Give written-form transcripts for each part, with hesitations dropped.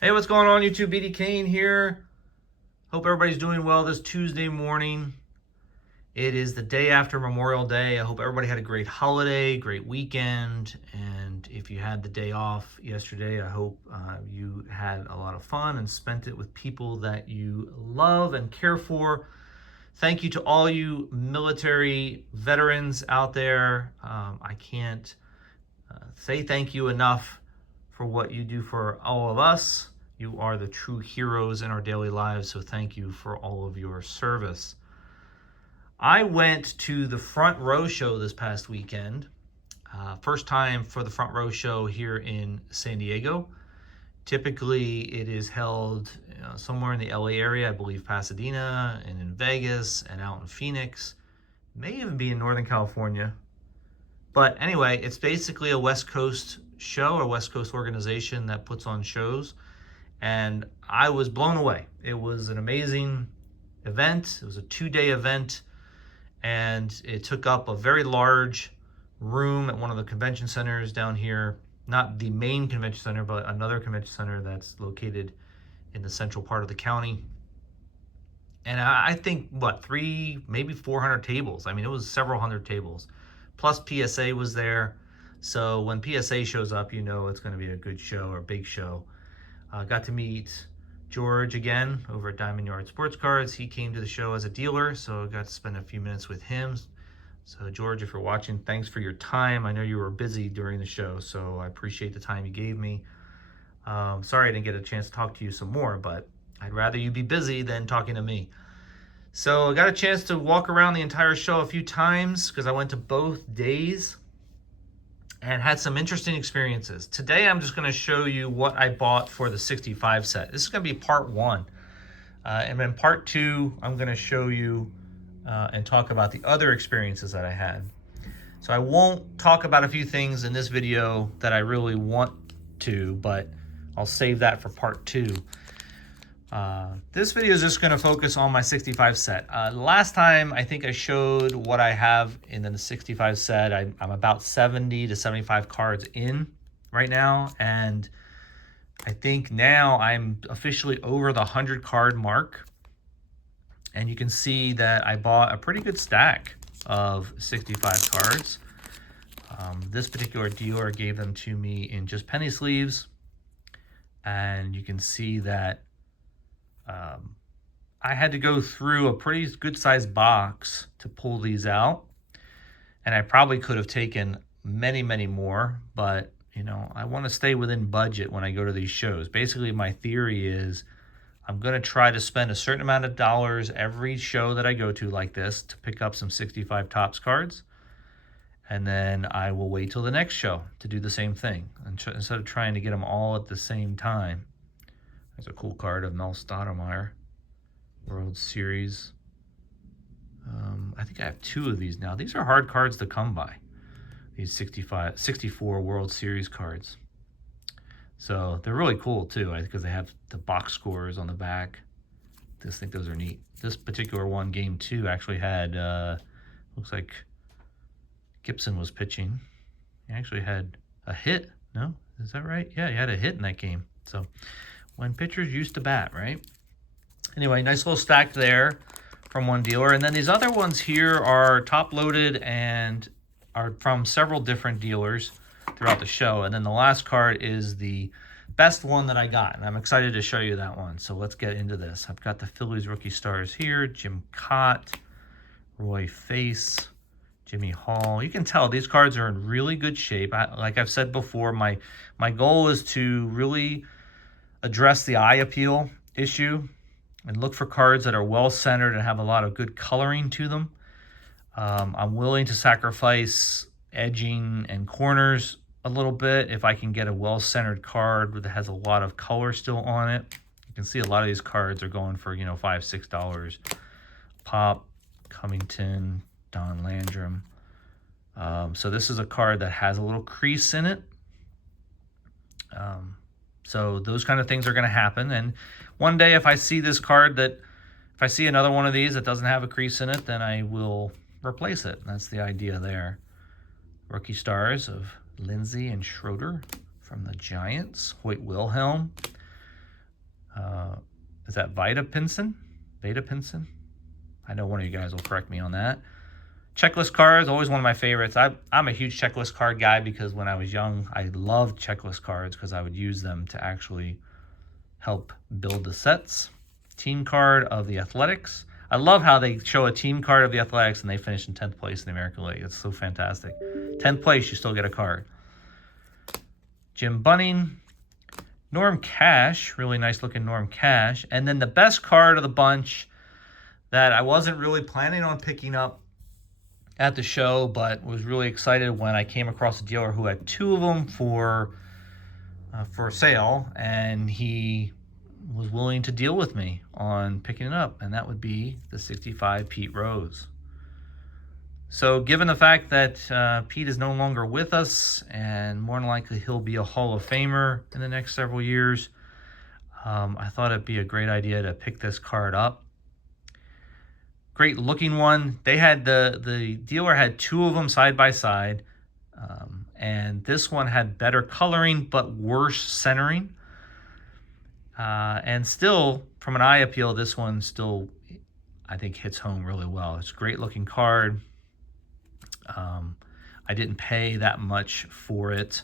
Hey, what's going on, YouTube? BD Kane here. Hope everybody's doing well this Tuesday morning. It is the day after Memorial Day. I hope everybody had a great holiday, great weekend. And if you had the day off yesterday, I hope you had a lot of fun and spent it with people that you love and care for. Thank you to all you military veterans out there. I can't say thank you enough for what you do for all of us. You are the true heroes in our daily lives, so thank you for all of your service. I went to the Front Row show this past weekend. First time for the Front Row show here in San Diego. Typically, it is held somewhere in the LA area, I believe Pasadena, and in Vegas, and out in Phoenix. May even be in Northern California. But anyway, it's basically a West Coast show, a West Coast organization that puts on shows. And I was blown away. It was an amazing event. It was a 2-day event, and it took up a very large room at one of the convention centers down here. Not the main convention center, but another convention center that's located in the central part of the county. And I think, maybe 400 tables. I mean, it was several hundred tables. Plus PSA was there. So when PSA shows up, you know it's going to be a good show or a big show. Got to meet George again over at Diamond Yard Sports Cards. He came to the show as a dealer, so I got to spend a few minutes with him. So George, if you're watching, thanks for your time. I know you were busy during the show, so I appreciate the time you gave me. Sorry I didn't get a chance to talk to you some more, but I'd rather you be busy than talking to me. So I got a chance to walk around the entire show a few times because I went to both days and had some interesting experiences. Today, I'm just going to show you what I bought for the 65 set. This is going to be part one. And then part two, I'm going to show you and talk about the other experiences that I had. So I won't talk about a few things in this video that I really want to, but I'll save that for part two. This video is just going to focus on my 65 set. Last time, I think I showed what I have in the 65 set. I'm about 70 to 75 cards in right now, and I think now I'm officially over the 100 card mark. And you can see that I bought a pretty good stack of 65 cards. This particular dealer gave them to me in just penny sleeves, and you can see that I had to go through a pretty good sized box to pull these out, and I probably could have taken many more, but you know, I want to stay within budget when I go to these shows. Basically, my theory is I'm going to try to spend a certain amount of dollars every show that I go to like this to pick up some 65 Topps cards, and then I will wait till the next show to do the same thing instead of trying to get them all at the same time. There's a cool card of Mel Stottlemyre, World Series. I think I have 2 of these now. These are hard cards to come by, these 64 World Series cards. So they're really cool too, because they have the box scores on the back. I just think those are neat. This particular one, game 2, actually had, looks like Gibson was pitching. He actually had a hit. No? Is that right? Yeah, he had a hit in that game. So when pitchers used to bat, right? Anyway, nice little stack there from one dealer. And then these other ones here are top loaded and are from several different dealers throughout the show. And then the last card is the best one that I got, and I'm excited to show you that one. So let's get into this. I've got the Phillies rookie stars here: Jim Cott, Roy Face, Jimmy Hall. You can tell these cards are in really good shape. Like I've said before, my goal is to really address the eye appeal issue and look for cards that are well centered and have a lot of good coloring to them. I'm willing to sacrifice edging and corners a little bit if I can get a well-centered card that has a lot of color still on it. You can see a lot of these cards are going for, $5, $6 pop. Covington, Don Landrum. So this is a card that has a little crease in it. So those kind of things are going to happen. And one day if I see this card if I see another one of these that doesn't have a crease in it, then I will replace it. That's the idea there. Rookie stars of Lindsay and Schroeder from the Giants. Hoyt Wilhelm. Is that Vita Pinson? I know one of you guys will correct me on that. Checklist cards, always one of my favorites. I'm a huge checklist card guy because when I was young, I loved checklist cards because I would use them to actually help build the sets. Team card of the Athletics. I love how they show a team card of the Athletics and they finish in 10th place in the American League. It's so fantastic. 10th place, you still get a card. Jim Bunning. Norm Cash, really nice looking Norm Cash. And then the best card of the bunch that I wasn't really planning on picking up at the show, but was really excited when I came across a dealer who had 2 of them for sale, and he was willing to deal with me on picking it up, and that would be the 65 Pete Rose. So given the fact that Pete is no longer with us, and more than likely he'll be a Hall of Famer in the next several years, I thought it'd be a great idea to pick this card up. Great looking one. They had the dealer had 2 of them side by side, and this one had better coloring but worse centering. And still, from an eye appeal, this one still, I think, hits home really well. It's a great looking card. I didn't pay that much for it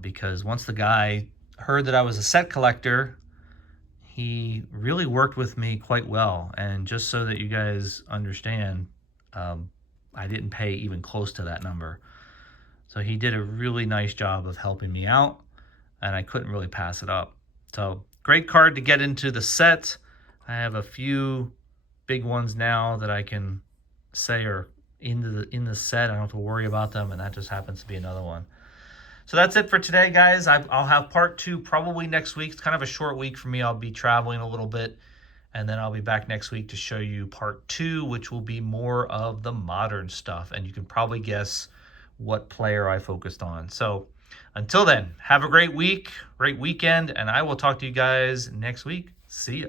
because once the guy heard that I was a set collector, he really worked with me quite well. And just so that you guys understand, I didn't pay even close to that number. So he did a really nice job of helping me out, and I couldn't really pass it up. So great card to get into the set. I have a few big ones now that I can say are in the set. I don't have to worry about them, and that just happens to be another one. So that's it for today, guys. I'll have part 2 probably next week. It's kind of a short week for me. I'll be traveling a little bit, and then I'll be back next week to show you part 2, which will be more of the modern stuff, and you can probably guess what player I focused on. So until then, have a great week, great weekend, and I will talk to you guys next week. See ya.